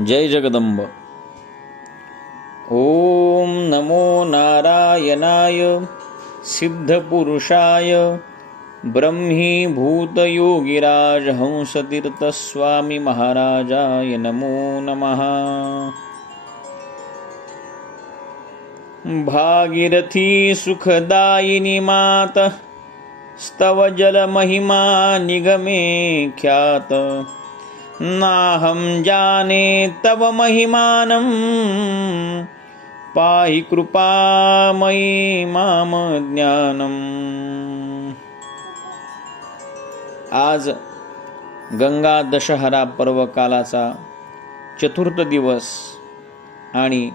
जय जगदंब. ओम नमो नारायणाय सिद्धपुरुषाय ब्रह्मीभूतयोगिराज हंसतीर्थस्वामी महाराजाय नमो नमः. भागीरथी सुखदायिनी मात स्तव जलमहिमा निगमे ख्यात. नाहं जाने तव महिमानं पाहि कृपामयी माम ज्ञानम्. आज गंगा दशहरा पर्व कालाचा चतुर्थ दिवस आणि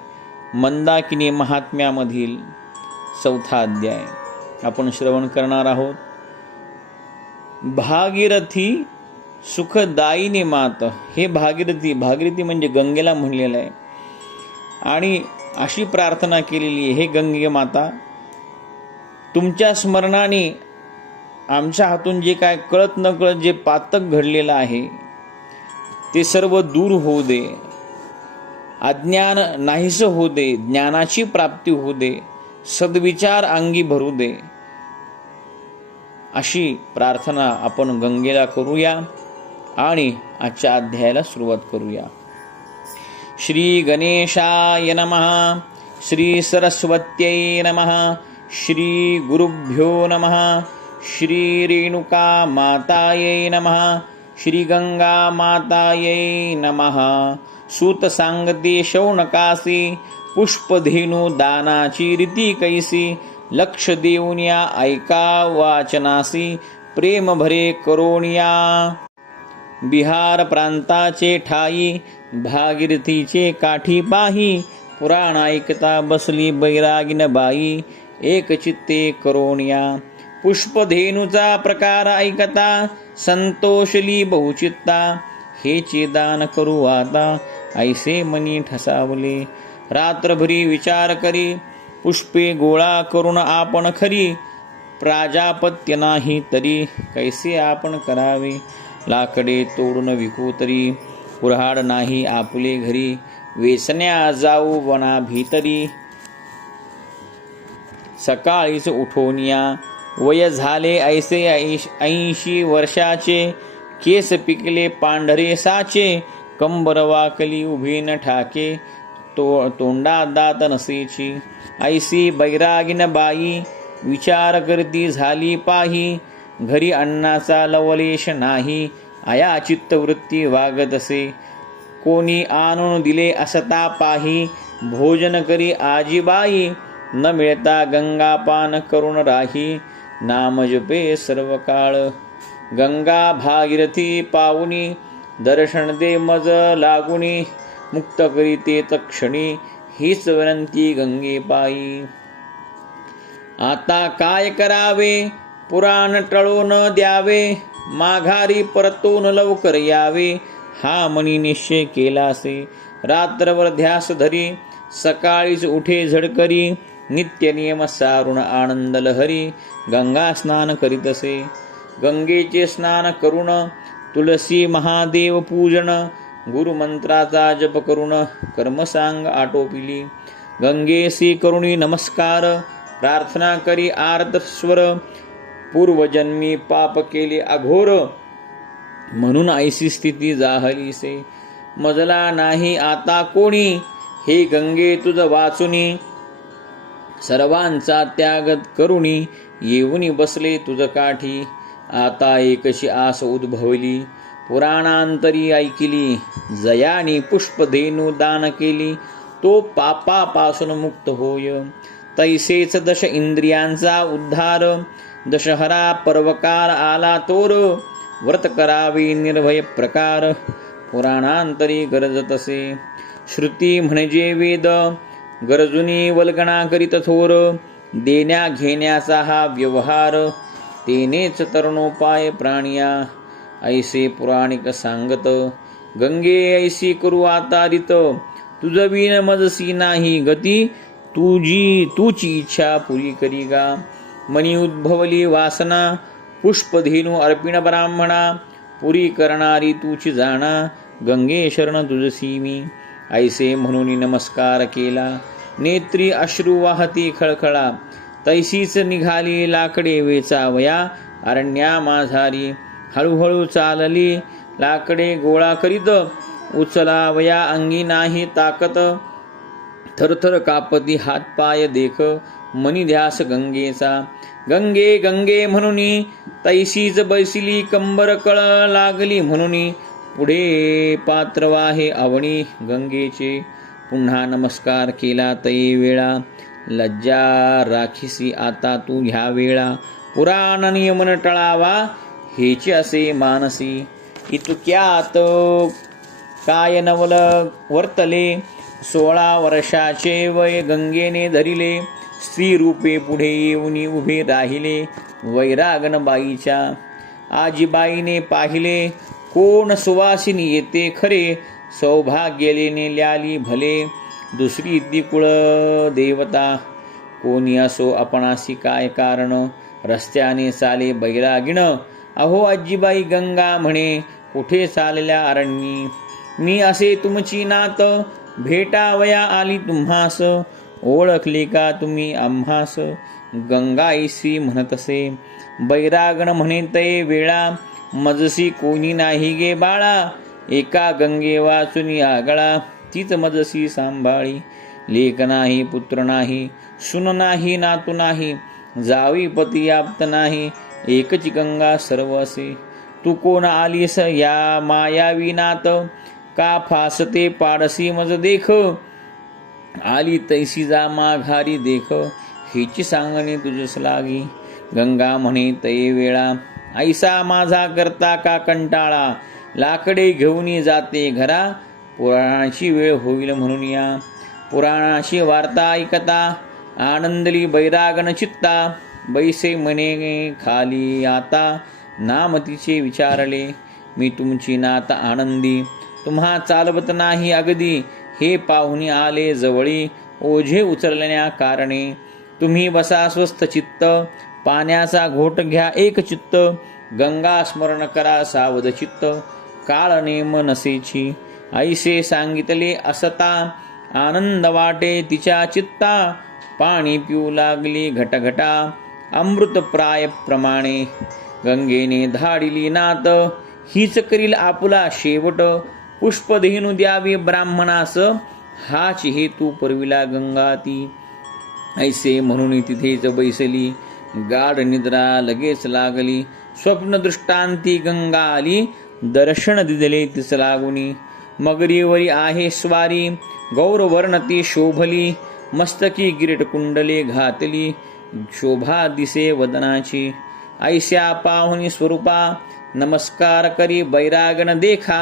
मंदाकिनी महात्म्यामधील चौथा अध्याय आपण श्रवण करणार आहोत. भागीरथी सुखदायिनी मात. हे भागीरथी म्हणजे गंगेला म्हणलेलं आहे आणि अशी प्रार्थना केलेली आहे, हे गंगे माता, तुमच्या स्मरणाने आमच्या हातून जे काय कळत न कळत जे पातक घडलेलं आहे ते सर्व दूर होऊ दे, अज्ञान नाहीसं होऊ दे, ज्ञानाची प्राप्ती होऊ दे, सद्विचार अंगी भरू दे, अशी प्रार्थना आपण गंगेला करूया आणि आजच्या अध्यायाला सुरुवात करूया. श्री गणेशाय नमः. श्री सरस्वत्यै नमः. श्री गुरुभ्यो नमः. श्री रेणुका मातायै नमः. श्री गंगा मातायै नमः. सूत सांगते शौनकासी पुष्पधेनु दानाची रीती कैसी. लक्ष देऊनिया ऐका वाचनासी प्रेम भरे करोनिया. बिहार प्रांताचे ठाई भागीरथीचे काठी पाही. पुराण ऐकता बसली बैरागीन बाई एक चित्ते करोनिया. पुष्पधेनुचा प्रकार ऐकता संतोषली बहुचित्ता. हे दान करू आता ऐसे मनी ठसावले. रात्रभरी विचार करी पुष्पे गोळा करून आपण खरी. प्राजापत्य नाही तरी कैसे आपण करावे. लाकडे तोडून विकू तरी कुऱ्हाड नाही आपले घरी. वेसण्या जाऊ वना भीतरी. सकाळीच उठोनिया वय झाले ऐसे 80 वर्षाचे. केस पिकले पांढरे साचे. कंबर वाकली उभी न ठाके. तोंडा दात नसेची. ऐसी बैरागीन बाई विचार करती झाली पाही. घरी अन्नाचा लवलेश नाही आया चित्तवृत्ती वागत असे. कोणी आणून दिले असता पाही. भोजन करी आजीबाई न मिळता गंगापान करून राही. नाम जपे सर्व काळ. गंगा भागीरथी पाहुनी दर्शन दे मज लागुनी. मुक्त करीते तक्षणी हीच विनंती गंगे पायी. आता काय करावे पुराण टळून द्यावे. माघारी परतून लवकर यावे हा मनी निश्चय केलासे. रात्रभर ध्यास धरी सकाळीच उठे झडकरी. नित्य नियम सारुण आनंद लहरी. गंगा स्नान करीतसे. गंगेचे स्नान करून तुलसी महादेव पूजन. गुरुमंत्राचा जप करून कर्मसांग आटोपिली. गंगेसी करुणी नमस्कार प्रार्थना करी आर्त स्वर. पूर्वजन्मी पाप केले अघोर म्हणून ऐसी स्थिती जाहलीसे. मजला नाही आता कोणी हे गंगे तुझ वाचुनी. सर्वांचा त्याग करुणी येऊनी बसले तुझ काठी. आता एकशी आस उद्भवली पुराणांतरी ऐकिली. जयानी पुष्पधेनु दान केली तो पापापासून मुक्त होय. तैसेच दश इंद्रियांचा उद्धार. दशहरा पर्वकार आला तोर. व्रत करावे निर्भय प्रकार पुराणांतरी गरजत असे. श्रुती म्हणजे वेद गरजुनी वल्गणा करीत थोर. देण्या घेण्याचा हा व्यवहार तेनेच तरुणोपाय प्राणिया. ऐसे पुराणिक सांगत गंगे ऐसी करू आता रित. तुझ विन मजसी नाही गती. तुची इच्छा पुरी करी गा. मनी उद्भवली वासना पुष्पधेनु अर्पिण ब्राह्मणा. पुरी करणारी तुची जाणा. गंगे शरण तुझसी मी. ऐसे म्हणून नमस्कार केला, नेत्री अश्रू वाहती खळखळा. तैसीच निघाली लाकडे वेचावया, अरण्या माझारी. हळूहळू चालली लाकडे गोळा करीत, उचलावया अंगी नाही ताकत. थरथर कापती हातपाय देख, मनी ध्यास गंगेचा. गंगे गंगे म्हणून तैसीच बैसिली, कंबर कळ लागली म्हणून. पुढे पात्र वाहे अवणी गंगेचे, पुन्हा नमस्कार केला तै वेळा. लज्जा राखीसी आता तू घ्या वेळा, पुराण नियमन टळावा हेचे असे मानसी. इतक्यात काय नवल वर्तले, 16 वर्षाचे वय गंगेने धरिले. स्त्री रूपे पुढे येऊन उभे राहिले, वैरागन बाईच्या. आजीबाईने पाहिले, कोण सुवासिनी येते खरे. सौभाग्यले नेल्याली भले, दुसरी ती कुळ देवता. कोणी असो आपणासी काय कारण, रस्त्याने चाले बैरागिण. अहो आजीबाई गंगा म्हणे, कुठे चालल्या अरण्यी. मी असे तुमची नात, भेटावया आली तुम्हास. ओळखली का तुम्ही आम्हास. गंगाईसी म्हणतसे, बैरागण म्हणे तै वेळा. मजसी कोणी नाही गे बाळा, एका गंगे वाचून आगळा. तीच मजसी सांभाळी, लेक नाही पुत्र नाही, सुन नाही नातू नाही. जावी पती आप्त नाही, एकची गंगा सर्व असे. तू कोण आलीस या मायावी नात, का फासते पाडसी मज देख. आली तैसी जा माघारी देख, हिची सांगणे तुझस लागी. गंगा म्हणे तै वेळा, ऐसा माझा करता का कंटाळा. लाकडे घेऊन जाते घरा, पुराणाची वेळ होईल म्हणून या. पुराणाची वार्ता ऐकता, आनंदली बैरागन चित्ता. बैसे म्हणे खाली आता, नाम तिचे विचारले. मी तुमची नात आनंदी, तुम्हा चालवत नाही अगदी. हे पाहुणे आले जवळी, ओझे उचलण्या कारणे. तुम्ही बसा स्वस्थ चित्त, पाण्याचा घोट घ्या एक चित्त. गंगा स्मरण करा सावध चित्त, काळ नेम नसेची. ऐसे सांगितले असता, आनंद वाटे तिच्या चित्ता. पाणी पिऊ लागली घटघटा, अमृत प्राय प्रमाणे. गंगेने धाडिली नात, हीच करील आपुला शेवट. पुष्प धेनू द्यावी ब्राह्मणास, हाच हेतू परविला गंगा ती. ऐसे म्हणून तिथेच बैसली, गाढ निद्रा लगेच लागली. स्वप्न दृष्टांती गंगा आली, दर्शन दिदले तिस लागुनी. मगरीवरी आहे स्वारी, गौरवर्ण ती शोभली. मस्तकी गिरीट कुंडले घातली, शोभा दिसे वदनाची. ऐस्या पाहुनी स्वरूपा, नमस्कार करी बैरागन देखा.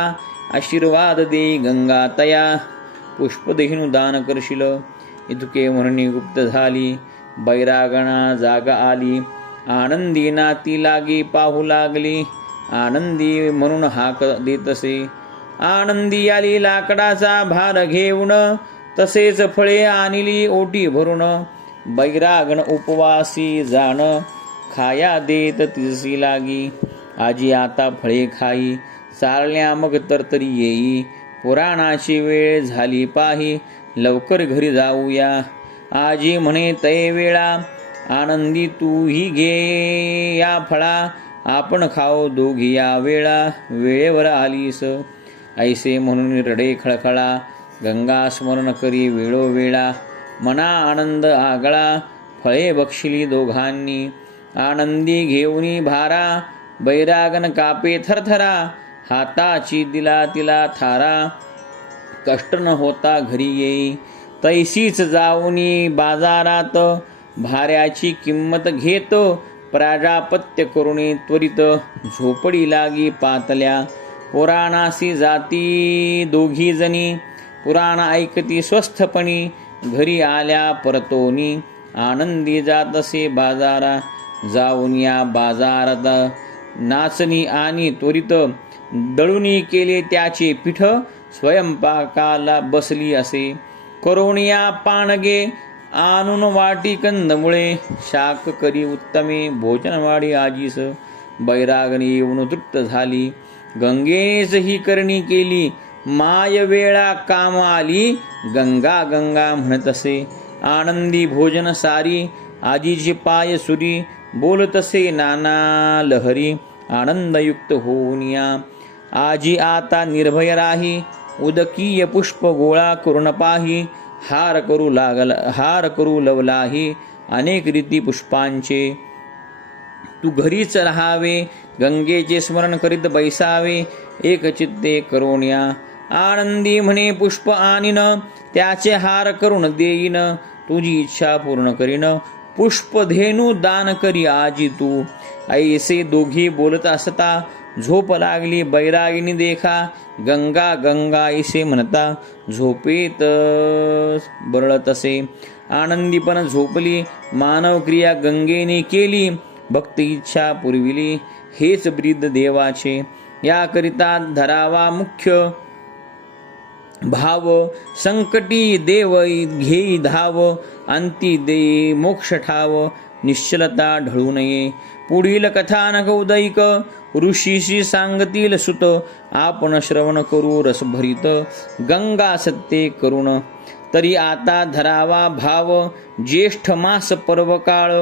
आशीर्वाद दे गंगा तया, पुष्प देहिनु दान करशील. इतके म्हणणी गुप्त झाली, बैरागणा जागा आली. आनंदी नाती लागी पाहू लागली, आनंदी म्हणून हाक देतसे. आनंदी आली लाकडाचा भार घेऊन, तसेच फळे आणली ओटी भरून. बैरागण उपवासी जाण, खाया देत तिसी लागी. आजी आता फळे खाई, चालण्या मग तरतरी येई. पुराणाची वेळ झाली पाही, लवकर घरी जाऊया. आजी म्हणे तै वेळा, आनंदी तूही घे या फळा. आपण खाऊ दोघी या वेळा, वेळेवर आलीस. ऐसे म्हणून रडे खळखळा, गंगा स्मरण करी वेळोवेळा. मना आनंद आगळा, फळे बक्षिली दोघांनी. आनंदी घेऊनी भारा, बैरागन कापे थरथरा. हाताची दिला तिला थारा, कष्ट न होता घरी येई. तैसीच जाऊनी बाजारात, भाऱ्याची किंमत घेतो. प्राजापत्य करुणी त्वरित, झोपडी लागी पातल्या. पुराणासी जाती दोघी जणी, पुराण ऐकती स्वस्थपणी. घरी आल्या परतोनी, आनंदी जातसे बाजारा. जाऊन या बाजारात नाचणी आणि त्वरित. दळुनी केले त्याचे पीठ, स्वयंपाकाला बसली असे. करोनिया पाणगे आणून वाटी कंदमुळे. शाक करी उत्तमे भोजनवाडी आजीस. बैरागणी येऊन तृप्त झाली, गंगेनेच ही करणी केली. माय वेळा काम आली गंगा गंगा म्हणत असे. आनंदी भोजन सारी आजीचे पाय सुरी बोलत असे नाना लहरी आनंदयुक्त होऊनिया. आजी आता निर्भय राही उदकीय पुष्प गोळा करून पाही. हार करू लवलाही अनेक रीती पुष्पांचे. तू घरीच राहावे गंगेचे स्मरण करीत बैसावे एक चित्ते करोनिया. आनंदी म्हणे पुष्प आणीन त्याचे हार करून देईन. तुझी इच्छा पूर्ण करीन पुष्पधेनू दान करी आजी तू. ऐसे दोघी बोलत असता झोप लागली बैरागिनी देखा. गंगा गंगा ऐसे म्हणता झोपेत बरळत असे. आनंदी पण झोपली मानव क्रिया गंगेने केली. भक्ती इच्छा पुरविली हेच ब्रीद देवाचे. याकरिता धरावा मुख्य भाव संकटी देव घेई धाव. अंती दे मोक्ष ठाव निश्चलता ढळू नये. पुढील कथानक उदैक ऋषीशी सांगतील सुत. आपण श्रवण करू रसभरित गंगा सत्ते करुण. तरी आता धरावा भाव ज्येष्ठ मास पर्व काळ.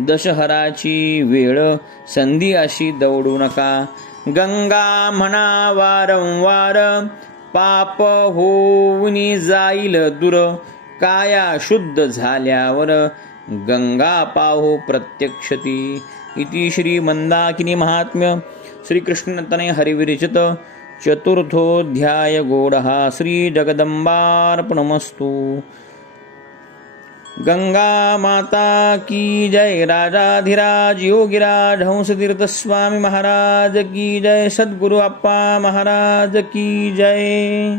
दशहराची वेळ संधी अशी दौडू नका. गंगा म्हणा वारंवार पाप होऊनी जाईल दूर. काया शुद्ध झाल्यावर गंगा पाहो प्रत्यक्षती. इति श्री मंदाकिनी महात्म्य श्रीकृष्णतनय हरिविरचित चतुर्थोऽध्याय गौडः श्री जगदम्बार्पणमस्तु. गंगा माता की जय. राजाधिराज योगीराज हंसतीर्थ स्वामी महाराज की जय. सद्गुरु अप्पा महाराज की जय.